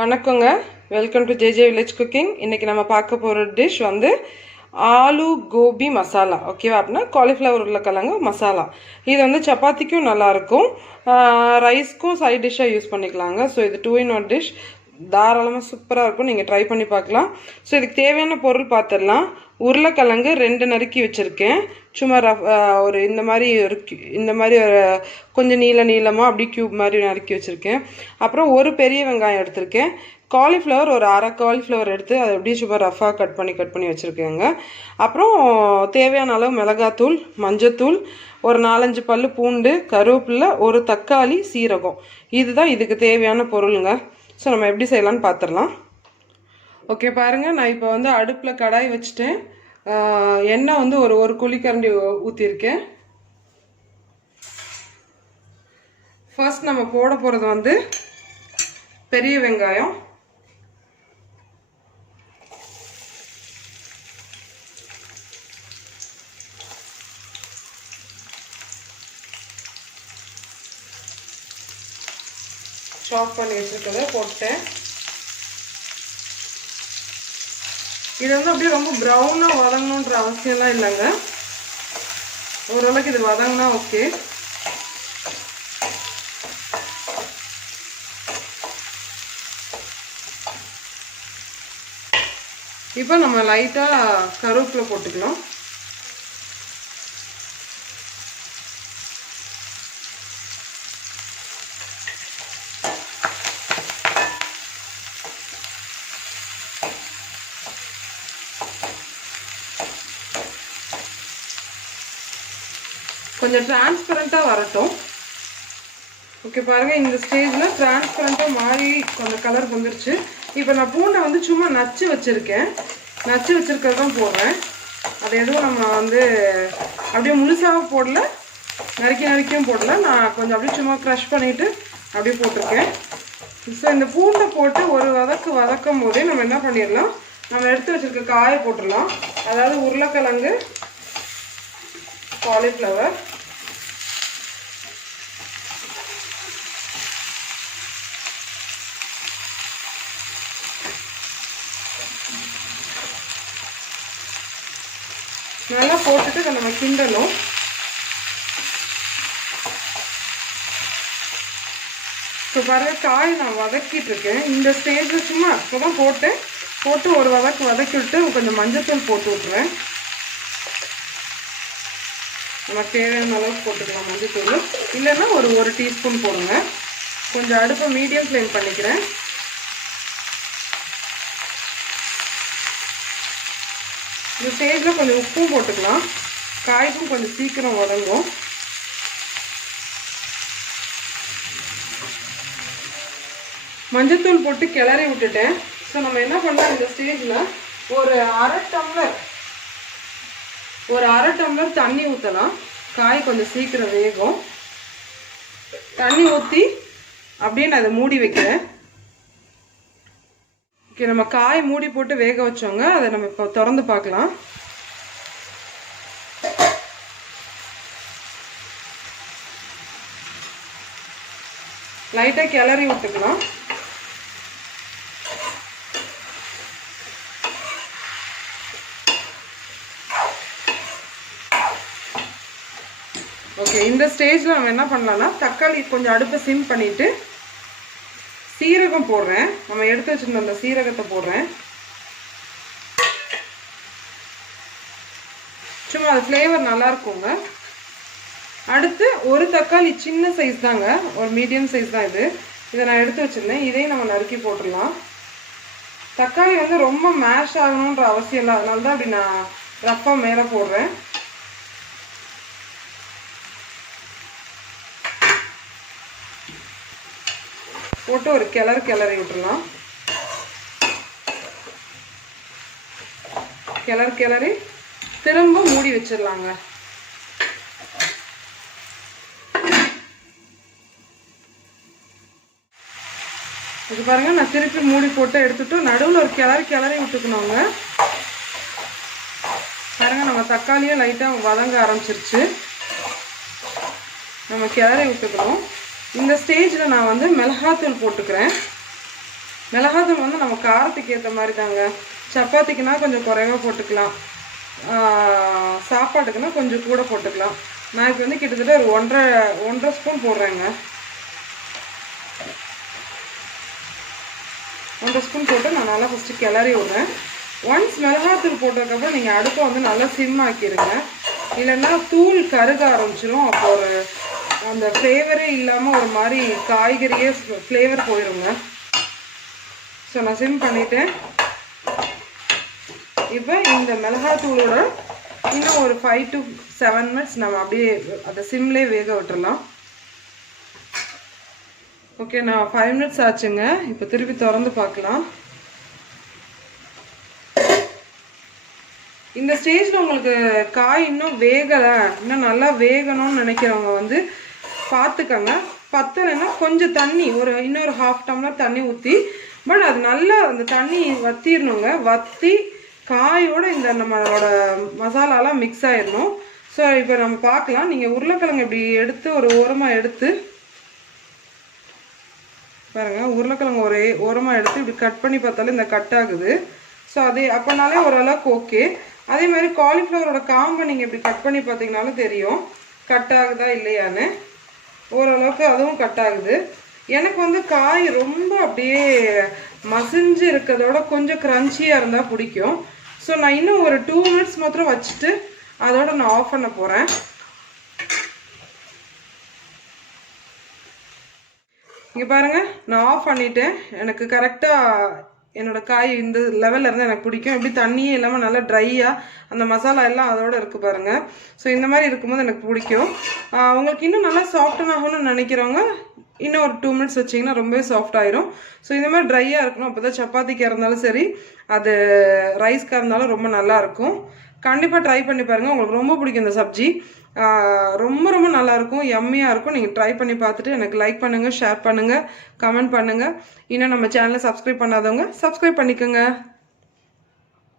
வணக்கங்க, welcome to jjvillagecooking. இன்னைக்கு நம்ம பார்க்க போகிற டிஷ் வந்து ஆலு கோபி மசாலா. ஓகேவா? அப்படின்னா காலிஃப்ளவர் உருளைக்கிழங்கு மசாலா. இது வந்து சப்பாத்திக்கும் நல்லாயிருக்கும், ரைஸ்க்கும் சைட் டிஷ்ஷாக யூஸ் பண்ணிக்கலாங்க. ஸோ இது 2-in-1 டிஷ், தாராளமாக சூப்பராக இருக்கும். நீங்கள் ட்ரை பண்ணி பார்க்கலாம். ஸோ இதுக்கு தேவையான பொருள் பார்த்துடலாம். உருளைக்கிழங்கு 2 நறுக்கி வச்சுருக்கேன். சும்மா ஒரு இந்த மாதிரி ஒரு கொஞ்சம் நீளமாக அப்படி க்யூப் மாதிரி நறுக்கி வச்சுருக்கேன். அப்புறம் ஒரு பெரிய வெங்காயம் எடுத்திருக்கேன். காலிஃப்ளவர் ஒரு அரை காலிஃப்ளவர் எடுத்து அதை அப்படியே சும்மா ரஃபாக கட் பண்ணி வச்சுருக்கேங்க. அப்புறம் தேவையான அளவு மிளகாத்தூள், மஞ்சத்தூள், ஒரு 4-5 பல்லு பூண்டு, கருவேப்பிலை, ஒரு தக்காளி, சீரகம். இதுதான் இதுக்கு தேவையான பொருளுங்க. ஸோ நம்ம எப்படி செய்யலான்னு பார்த்துடலாம். ஓகே பாருங்கள், நான் இப்போ வந்து அடுப்பில் கடாய் வச்சுட்டேன். எண்ணெய் வந்து ஒரு குழிக்கரண்டி ஊற்றிருக்கேன். ஃபர்ஸ்ட் நம்ம போட போகிறது வந்து பெரிய வெங்காயம். சாப் பண்ணி வச்சுருக்கதை போட்டேன். இது வந்து அப்படியே ரொம்ப ப்ரௌனாக வதங்கணுன்ற அவசியம்லாம் இல்லைங்க. ஓரளவுக்கு இது வதங்கினா ஓகே. இப்போ நம்ம லைட்டாக கருவேப்பிலை போட்டுக்கலாம். கொஞ்சம் டிரான்ஸ்பரண்ட்டாக வரட்டும். ஓகே பாருங்கள், இந்த ஸ்டேஜில் டிரான்ஸ்பரண்ட்டாக மாறி கொஞ்சம் கலர் வந்துருச்சு. இப்போ நான் பூண்டை வந்து சும்மா நச்சு வச்சுருக்கேன். நச்சு வச்சுருக்கிறது தான் போடுறேன். அது எதுவும் நம்ம வந்து அப்படியே முழுசாகவும் போடல, நறுக்கியும் போடல. நான் கொஞ்சம் அப்படியே சும்மா க்ரஷ் பண்ணிவிட்டு அப்படியே போட்டிருக்கேன். ஸோ இந்த பூண்டை போட்டு ஒரு வதக்கும் போதே நம்ம என்ன பண்ணிடலாம், நம்ம எடுத்து வச்சுருக்க காயை போட்டுடலாம். அதாவது உருளைக்கிழங்கு, காலிஃப்ளவர், நல்லா போட்டுட்டு அதை நம்ம கிண்டணும். ஸோ பாருங்க, காய் நான் வதக்கிட்டு இருக்கேன். இந்த ஸ்டேஜில் சும்மா இப்போ தான் போட்டு ஒரு வதக்கி விட்டு கொஞ்சம் மஞ்சத்தூள் போட்டு விட்டுருவேன். நமக்கு தேவையான அளவுக்கு போட்டுக்கலாம் மஞ்சத்தூள். இல்லைன்னா ஒரு டீஸ்பூன் போடுங்க. கொஞ்சம் அடுப்பை மீடியம் ஃப்ளேம் பண்ணிக்கிறேன். இந்த ஸ்டேஜில் கொஞ்சம் உப்பும் போட்டுக்கலாம். காய்க்கும் கொஞ்சம் சீக்கிரம் வதங்கும். மஞ்சத்தூள் போட்டு கிளறி விட்டுட்டேன். ஸோ நம்ம என்ன பண்ணலாம், இந்த ஸ்டேஜில் ஒரு அரை டம்ளர் தண்ணி ஊற்றலாம். காய் கொஞ்சம் சீக்கிரம் வேகும். தண்ணி ஊற்றி அப்படியே நான் அதை மூடி வைக்கிறேன். ஓகே, நம்ம காய் மூடி போட்டு வேக வச்சோங்க. அதை நம்ம இப்போ திறந்து பார்க்கலாம். லைட்டாக கிளறி விட்டுக்கலாம். ஓகே, இந்த ஸ்டேஜில் நம்ம என்ன பண்ணலாம்னா, தக்காளி கொஞ்சம் அடுப்பை சிம் பண்ணிவிட்டு சீரகம் போடுறேன். நம்ம எடுத்து வச்சுருந்த அந்த சீரகத்தை போடுறேன். சும்மா அது ஃப்ளேவர் நல்லா இருக்குங்க. அடுத்து ஒரு தக்காளி, சின்ன சைஸ் தாங்க, ஒரு மீடியம் சைஸ் தான் இது. இதை நான் எடுத்து வச்சுருந்தேன். இதையும் நம்ம நறுக்கி போட்டுடலாம். தக்காளி வந்து ரொம்ப மேஷ் ஆகணுன்ற அவசியம் இல்லை, அதனால தான் அப்படி நான் ரஃப்பாக மேலே போடுறேன். போட்டு ஒரு கிளறி விட்டுடலாம். கிளறி திரும்ப மூடி வச்சிடலாங்க. இது பாருங்க, நான் திருப்பி மூடி போட்டு எடுத்துட்டு நடுவில் ஒரு கிளறி விட்டுக்கணுங்க. பாருங்க, நம்ம தக்காளியே லைட்டாக வதங்க ஆரம்பிச்சிருச்சு. நம்ம கிளறி விட்டுக்கணும். இந்த ஸ்டேஜில் நான் வந்து மிளகாத்தூள் போட்டுக்கிறேன். மிளகாத்தூள் வந்து நம்ம காரத்துக்கு ஏற்ற மாதிரி தாங்க. சப்பாத்திக்குனா கொஞ்சம் குறைவாக போட்டுக்கலாம், சாப்பாட்டுக்குன்னா கொஞ்சம் கூட போட்டுக்கலாம். நான் இப்போ வந்து கிட்டத்தட்ட ஒரு 1.5 ஸ்பூன் போடுறேங்க. 1.5 ஸ்பூன் போட்டு நான் நல்லா ஃபஸ்ட்டு கிளறி விட்றேன். ஒன்ஸ் மிளகாத்தூள் போட்டதுக்கப்புறம் நீங்கள் அடுப்பை வந்து நல்லா சிம் ஆக்கிடுங்க, இல்லைன்னா தூள் கருக ஆரம்பிச்சிடும். அப்போ ஒரு அந்த ஃப்ளேவரே இல்லாமல் ஒரு மாதிரி காய்கறியே ஃப்ளேவர் போயிடுங்க. ஸோ நான் சிம் பண்ணிவிட்டேன். இப்போ இந்த மிளகாத்தூளோட இன்னும் ஒரு 5 to 7 மினிட்ஸ் நம்ம அப்படியே அதை சிம்லேயே வேக விட்டுடலாம். ஓகே, நான் 5 மினிட்ஸ் ஆச்சுங்க. இப்போ திருப்பி திறந்து பார்க்கலாம். இந்த ஸ்டேஜில் உங்களுக்கு காய் இன்னும் வேகலை, இன்னும் நல்லா வேகணும்னு நினைக்கிறவங்க வந்து பார்த்துக்கங்க. பத்தலைன்னா கொஞ்சம் தண்ணி, இன்னொரு 1/2 டம்ளர் தண்ணி ஊற்றி, பட் அது நல்லா அந்த தண்ணி வற்றிடணுங்க. வற்றி காயோட இந்த நம்மளோட மசாலாலாம் மிக்ஸ் ஆயிடணும். ஸோ இப்போ நம்ம பார்க்கலாம். நீங்கள் உருளைக்கிழங்கு இப்படி எடுத்து ஒரு ஓரமாக எடுத்து பாருங்கள், உருளைக்கிழங்கு ஒரே ஓரமாக எடுத்து இப்படி கட் பண்ணி பார்த்தாலே இந்த கட் ஆகுது. ஸோ அதே அப்போனாலே ஓரளவுக்கு ஓகே. அதே மாதிரி காலிஃப்ளவரோட காம்பை நீங்கள் இப்படி கட் பண்ணி பார்த்தீங்கனாலும் தெரியும் கட் ஆகுதா இல்லையான்னு. ஓரளவுக்கு அதுவும் கட் ஆகுது. எனக்கு வந்து காய் ரொம்ப அப்படியே மசிஞ்சு இருக்கிறதோட கொஞ்சம் க்ரன்ச்சியாக இருந்தால் பிடிக்கும். ஸோ நான் இன்னும் ஒரு 2 மினிட்ஸ் மாத்திரம் வச்சுட்டு அதோட நான் ஆஃப் பண்ண போகிறேன். இங்கே பாருங்கள், நான் ஆஃப் பண்ணிட்டேன். எனக்கு கரெக்டாக என்னோட காய் இந்த லெவலில் இருந்தால் எனக்கு பிடிக்கும். எப்படி தண்ணியே இல்லாமல் நல்லா ட்ரையாக அந்த மசாலா எல்லாம் அதோட இருக்குது பாருங்கள். ஸோ இந்த மாதிரி இருக்கும்போது எனக்கு பிடிக்கும். உங்களுக்கு இன்னும் நல்லா சாஃப்டன் ஆகணும்னு நினைக்கிறவங்க இன்னும் ஒரு 2 மினிட்ஸ் வச்சிங்கன்னா ரொம்பவே சாஃப்ட் ஆயிரும். ஸோ இந்த மாதிரி ட்ரையாக இருக்கணும். அப்போ தான் சப்பாத்திக்காக இருந்தாலும் சரி, அது ரைஸ்க்காக இருந்தாலும் ரொம்ப நல்லாயிருக்கும். கண்டிப்பாக ட்ரை பண்ணி பாருங்கள், உங்களுக்கு ரொம்ப பிடிக்கும் இந்த சப்ஜி. ரொம்ப ரொம்ப நல்லாயிருக்கும், யம்மியாக இருக்கும். நீங்கள் ட்ரை பண்ணி பார்த்துட்டு எனக்கு லைக் பண்ணுங்கள், ஷேர் பண்ணுங்கள், கமெண்ட் பண்ணுங்கள். இன்னும் நம்ம சேனலை சப்ஸ்கிரைப் பண்ணாதவங்க சப்ஸ்கிரைப் பண்ணிக்கோங்க.